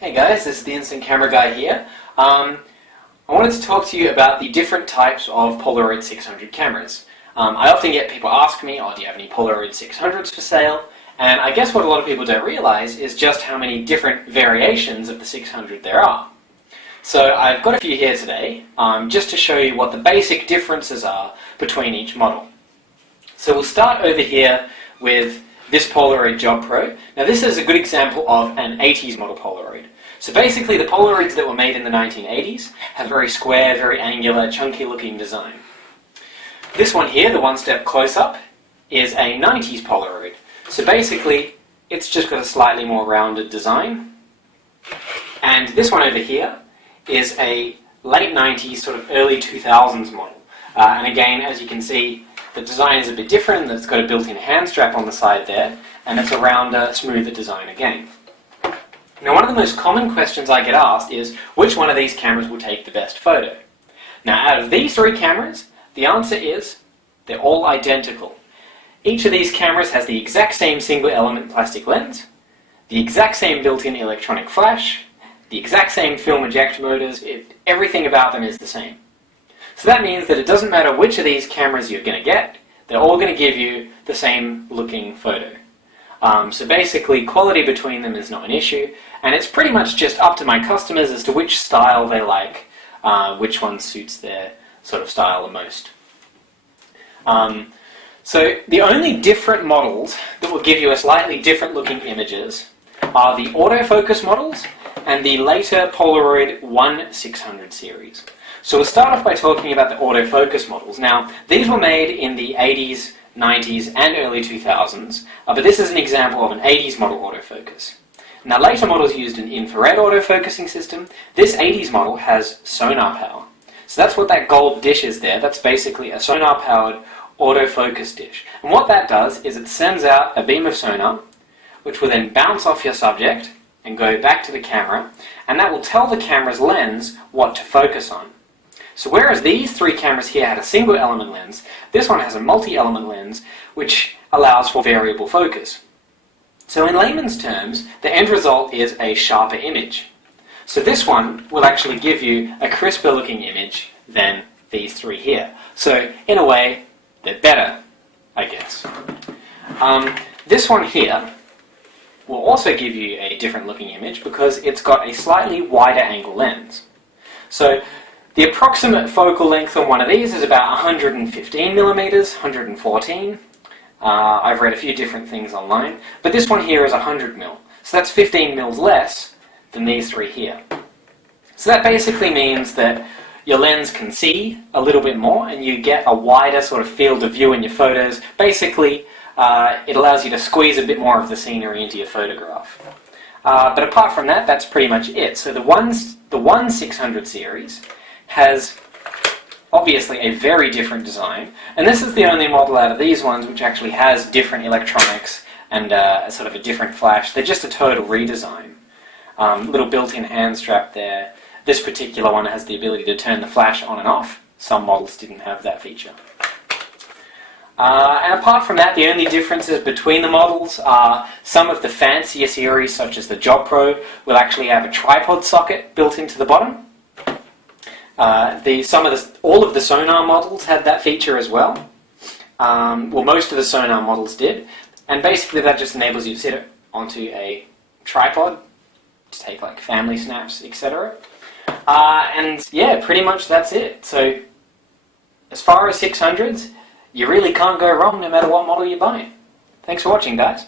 Hey guys, this is the Instant Camera Guy here. I wanted to talk to you about the different types of Polaroid 600 cameras. I often get people ask me, oh, do you have any Polaroid 600s for sale? And I guess what a lot of people don't realize is just how many different variations of the 600 there are. So I've got a few here today, just to show you what the basic differences are between each model. So we'll start over here with this Polaroid Job Pro. Now this is a good example of an 80s model Polaroid. So basically the Polaroids that were made in the 1980s have a very square, very angular, chunky looking design. This one here, the one step close-up, is a 90s Polaroid. So basically it's just got a slightly more rounded design. And this one over here is a late 90s, sort of early 2000s model. And again, as you can see, the design is a bit different. It's got a built-in hand strap on the side there, and it's a rounder, smoother design again. Now, one of the most common questions I get asked is, which one of these cameras will take the best photo? Now, out of these three cameras, the answer is, they're all identical. Each of these cameras has the exact same single-element plastic lens, the exact same built-in electronic flash, the exact same film eject motors. Everything about them is the same. So that means that it doesn't matter which of these cameras you're going to get, they're all going to give you the same looking photo. So basically quality between them is not an issue, and it's pretty much just up to my customers as to which style they like, which one suits their sort of style the most. So the only different models that will give you a slightly different looking images are the autofocus models and the later Polaroid 1-600 series. So we'll start off by talking about the autofocus models. Now, these were made in the 80s, 90s, and early 2000s, but this is an example of an 80s model autofocus. Now, later models used an infrared autofocusing system. This 80s model has sonar power. So that's what that gold dish is there. That's basically a sonar-powered autofocus dish. And what that does is it sends out a beam of sonar, which will then bounce off your subject and go back to the camera, and that will tell the camera's lens what to focus on. So whereas these three cameras here had a single element lens, this one has a multi-element lens which allows for variable focus. So in layman's terms, the end result is a sharper image. So this one will actually give you a crisper looking image than these three here. So in a way, they're better, I guess. This one here will also give you a different looking image because it's got a slightly wider angle lens. So the approximate focal length on one of these is about 115 millimeters, 114. I've read a few different things online, but this one here is 100 mil. So that's 15 mils less than these three here. So that basically means that your lens can see a little bit more and you get a wider sort of field of view in your photos. Basically, it allows you to squeeze a bit more of the scenery into your photograph. But apart from that, that's pretty much it. So the 1-600 series has obviously a very different design, and this is the only model out of these ones which actually has different electronics and sort of a different flash. They're just a total redesign. Little built-in hand strap there. This particular one has the ability to turn the flash on and off. Some models didn't have that feature. And apart from that, the only differences between the models are some of the fancier series, such as the Job Pro, will actually have a tripod socket built into the bottom. All of the sonar models had that feature as well. Well, most of the sonar models did, and basically that just enables you to sit it onto a tripod to take like family snaps, etc. And yeah, pretty much that's it. So as far as 600s, you really can't go wrong no matter what model you buy. Thanks for watching, guys.